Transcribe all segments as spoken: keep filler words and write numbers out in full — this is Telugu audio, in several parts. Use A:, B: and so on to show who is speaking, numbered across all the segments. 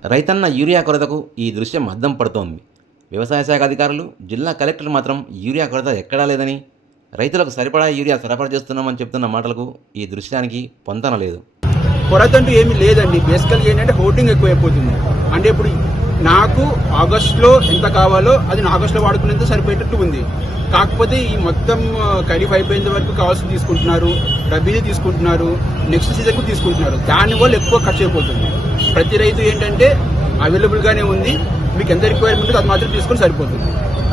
A: రైతన్న యూరియా కొరతకు ఈ దృశ్యం అద్దం పడుతోంది. వ్యవసాయ శాఖ అధికారులు, జిల్లా కలెక్టర్ మాత్రం యూరియా కొరత ఎక్కడా లేదని, రైతులకు సరిపడా యూరియా సరఫరా చేస్తున్నామని చెప్తున్న మాటలకు ఈ దృశ్యానికి పొంతన లేదు.
B: కొరత అంటూ ఏమీ లేదండి. బేసికల్గా ఏంటంటే హోర్డింగ్ ఎక్కువైపోతుంది. అంటే ఇప్పుడు నాకు ఆగస్టులో ఎంత కావాలో అది ఆగస్టులో వాడుకునేంత సరిపోయేటట్టు ఉంది. కాకపోతే ఈ మొత్తం ఖరీఫ్ అయిపోయేంత వరకు కావాల్సింది తీసుకుంటున్నారు, రబీది తీసుకుంటున్నారు, నెక్స్ట్ సీజన్కు తీసుకుంటున్నారు. దానివల్ల ఎక్కువ ఖర్చు అయిపోతుంది. ప్రతి రైతు ఏంటంటే అవైలబుల్గానే ఉంది, మీకు ఎంత రిక్వైర్మెంట్ అది మాత్రం తీసుకొని సరిపోతుంది.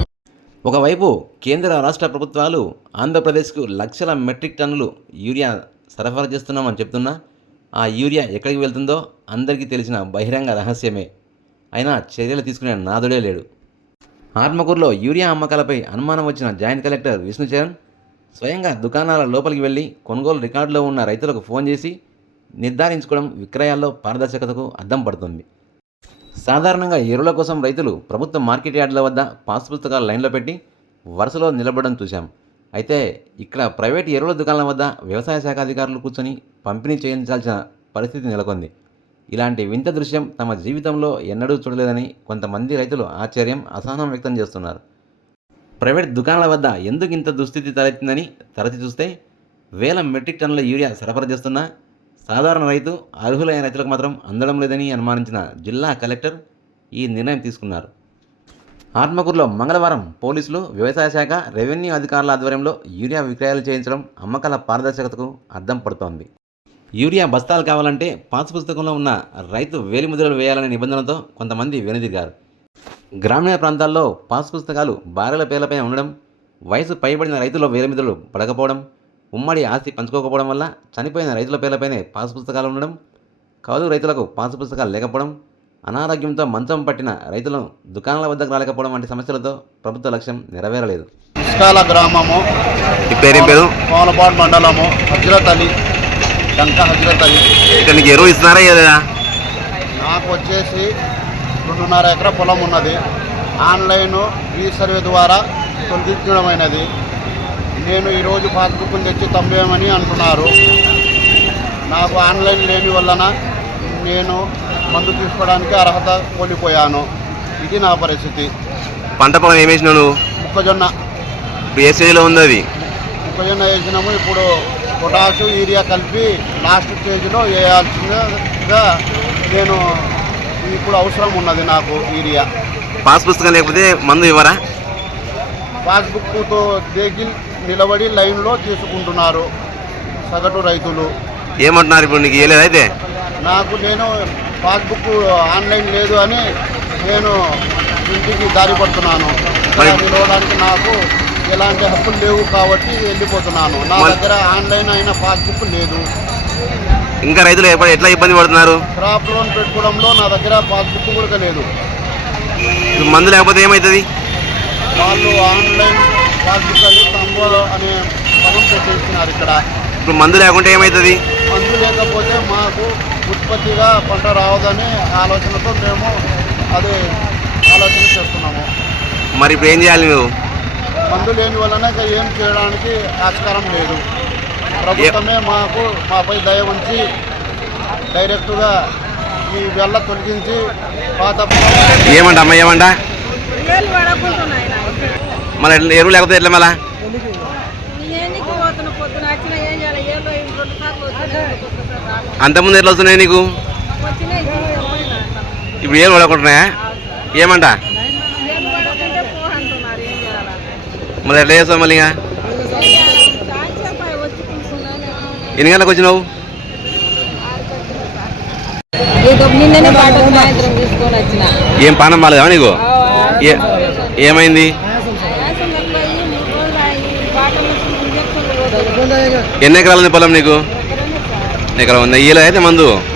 A: ఒకవైపు కేంద్ర రాష్ట్ర ప్రభుత్వాలు ఆంధ్రప్రదేశ్కు లక్షల మెట్రిక్ టన్నులు యూరియా సరఫరా చేస్తున్నామని చెప్తున్నా ఆ యూరియా ఎక్కడికి వెళ్తుందో అందరికీ తెలిసిన బహిరంగ రహస్యమే. అయినా చర్యలు తీసుకునే నాదుడే లేడు. ఆత్మకూరులో యూరియా అమ్మకాలపై అనుమానం వచ్చిన జాయింట్ కలెక్టర్ విష్ణుచరణ్ స్వయంగా దుకాణాల లోపలికి వెళ్లి కొనుగోలు రికార్డులో ఉన్న రైతులకు ఫోన్ చేసి నిర్ధారించుకోవడం విక్రయాల్లో పారదర్శకతకు అద్దం పడుతుంది. సాధారణంగా ఎరువుల కోసం రైతులు ప్రభుత్వ మార్కెట్ యార్డుల వద్ద పాస్ పుస్తకాలు లైన్లో పెట్టి వరుసలో నిలబడడం చూశాం. అయితే ఇక్కడ ప్రైవేట్ ఎరువుల దుకాణాల వద్ద వ్యవసాయ శాఖ అధికారులు కూర్చొని పంపిణీ చేయించాల్సిన పరిస్థితి నెలకొంది. ఇలాంటి వింత దృశ్యం తమ జీవితంలో ఎన్నడూ చూడలేదని కొంతమంది రైతులు ఆశ్చర్యం, అసహనం వ్యక్తం చేస్తున్నారు. ప్రైవేట్ దుకాణాల వద్ద ఎందుకు ఇంత దుస్థితి తలెత్తిందని తరచి చూస్తే వేల మెట్రిక్ టన్నుల యూరియా సరఫరా చేస్తున్న సాధారణ రైతు అర్హులైన రైతులకు మాత్రం అందడం లేదని అనుమానించిన జిల్లా కలెక్టర్ ఈ నిర్ణయం తీసుకున్నారు. ఆత్మకూరులో మంగళవారం పోలీసులు, వ్యవసాయ శాఖ, రెవెన్యూ అధికారుల ఆధ్వర్యంలో యూరియా విక్రయాలు చేయించడం అమ్మకాల పారదర్శకతకు అద్దం పడుతోంది. యూరియా బస్తాలు కావాలంటే పాస్ పుస్తకంలో ఉన్న రైతు వేలిముద్రలు వేయాలనే నిబంధనలతో కొంతమంది వెనుదిగారు. గ్రామీణ ప్రాంతాల్లో పాస్ పుస్తకాలు భార్యల పేర్లపై ఉండడం, వయసు పైబడిన రైతుల వేలిముద్రలు పడకపోవడం, ఉమ్మడి ఆస్తి పంచుకోకపోవడం వల్ల చనిపోయిన రైతుల పేర్లపైనే పాస్ పుస్తకాలు ఉండడం, కౌలు రైతులకు పాస్ పుస్తకాలు లేకపోవడం, అనారోగ్యంతో మంచం పట్టిన రైతులను దుకాణాల వద్దకు రాలేకపోవడం వంటి సమస్యలతో ప్రభుత్వ లక్ష్యం నెరవేరలేదు.
C: ఇస్కాల గ్రామము,
A: పేరు
C: కోనపాడు మండలము, హజ్రత్ అలీ, డంక హజ్రత్ అలీ.
A: ఇక్కడ నీకు ఎరువు ఇస్తున్నారా లేదా?
C: నాకు వచ్చేసి రెండున్నర ఎకరా పొలం ఉన్నది. ఆన్లైన్ ఈ సర్వే ద్వారా తొలగించడమైనది. నేను ఈరోజు పాస్బుక్ను తెచ్చి తమ్మేమని అంటున్నారు. నాకు ఆన్లైన్ లేని వలన నేను మందు తీసుకోవడానికి అర్హత కోల్పోయాను. ఇది నా పరిస్థితి.
A: పంట పొలం ఏం వేసినావు నువ్వు?
C: మొక్కజొన్న.
A: ఇప్పుడు ఏ స్టేజ్లో ఉంది అది?
C: మొక్కజొన్న వేసినాము. ఇప్పుడు పొటాషు, యూరియా కలిపి లాస్ట్ స్టేజ్లో వేయాల్సిందిగా నేను ఇప్పుడు అవసరం ఉన్నది నాకు యూరియా.
A: పాస్ పుస్తకం లేకపోతే మందు ఇవ్వరా?
C: పాస్బుక్తో దిగి నిలబడి లైన్లో తీసుకుంటున్నారు సగటు రైతులు.
A: ఏమంటున్నారు ఇప్పుడు? నీకు ఇవ్వలేదు అయితే?
C: నాకు నేను పాస్బుక్ ఆన్లైన్ లేదు అని నేను ఇంటికి దారి పడుతున్నాను. నిలవడానికి నాకు ఎలాంటి హక్కులు లేవు కాబట్టి వెళ్ళిపోతున్నాను. నా దగ్గర ఆన్లైన్ అయిన పాస్బుక్ లేదు.
A: ఇంకా రైతులు ఎట్లా ఇబ్బంది పడుతున్నారు?
C: క్రాప్ లోన్ పెట్టుకోవడంలో నా దగ్గర పాస్బుక్ కూడా లేదు.
A: మందు లేకపోతే ఏమవుతుంది?
C: వాళ్ళు ఆన్లైన్ పాస్బుక్ అని తంబో అనే పదం పెట్టేస్తున్నారు ఇక్కడ.
A: ఇప్పుడు మందు లేకుంటే ఏమవుతుంది?
C: మందు లేకపోతే మాకు ఉత్పత్తిగా పంట రావదని ఆలోచనతో మేము అది ఆలోచన చేస్తున్నాము.
A: మరి ఇప్పుడు ఏం చేయాలి నువ్వు?
C: మందు లేని వలన ఏం చేయడానికి ఆస్కారం లేదు. ప్రభుత్వమే మాకు మాపై దయ ఉంచి డైరెక్ట్గా ఈ వెళ్ళ తొలగించి పాత
A: ఏమంట అమ్మ ఏమంట మళ్ళీ ఎరువు లేకపోతే ఎట్లా? మళ్ళా అంతకుముందు ఎట్లా వస్తున్నాయి నీకు? ఇప్పుడు ఏం పడకుంటున్నాయా? ఏమంట మళ్ళీ ఎట్లా చేస్తావు? మళ్ళీ ఇంకా ఎన్ని గంటలకు వచ్చినావు? ఏం పానం బాలేదా నీకు? ఏమైంది? ఎన్ని ఎకరాలు ఉంది పొలం నీకు? ఎకరం ఉందా? ఇయ్యలే అయితే మందు?